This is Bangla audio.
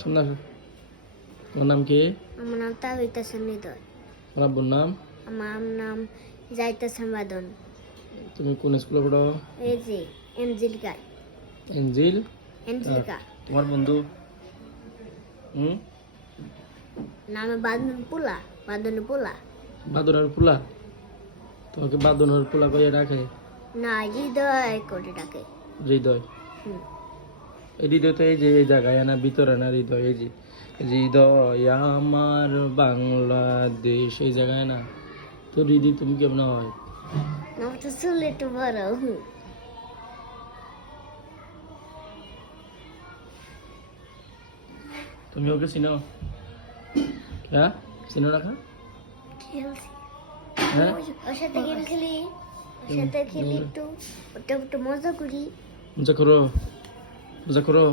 সামনে আসো। তোমার নাম কি? আমার নাম তাবিতা সন্নিদয়। তোমার আব্বুর নাম? আমার নাম জাইতা সম্বাদন। তুমি কোন স্কুলে পড়ো? এই যে এঞ্জেলিকা। এঞ্জিল। এঞ্জেলিকা তোমার বন্ধু? নামে বাদন পোলা। বাদন পোলা বাদনের পোলা। তোমাকে বাদনের পোলা কইয়া ডাকে? না, হৃদয় করে ডাকে। হৃদয়। হুম। এই হৃদয় তো এই যে এই জায়গায় না, ভিতরে না হৃদয়, এই যে হৃদয় আমার বাংলাদেশ, এই জায়গায় না। তো হৃদয় তুমি কেমন হয়? আমার তো চুল একটু বড়। তুমি ওকে চিনো? হ্যাঁ, চিনো না? খেলছি হ্যাঁ, ওর সাথে গেম খেলি। ওর সাথে খেলি একটু, ওটা একটু মজা করি। মজা করো, মজা করো।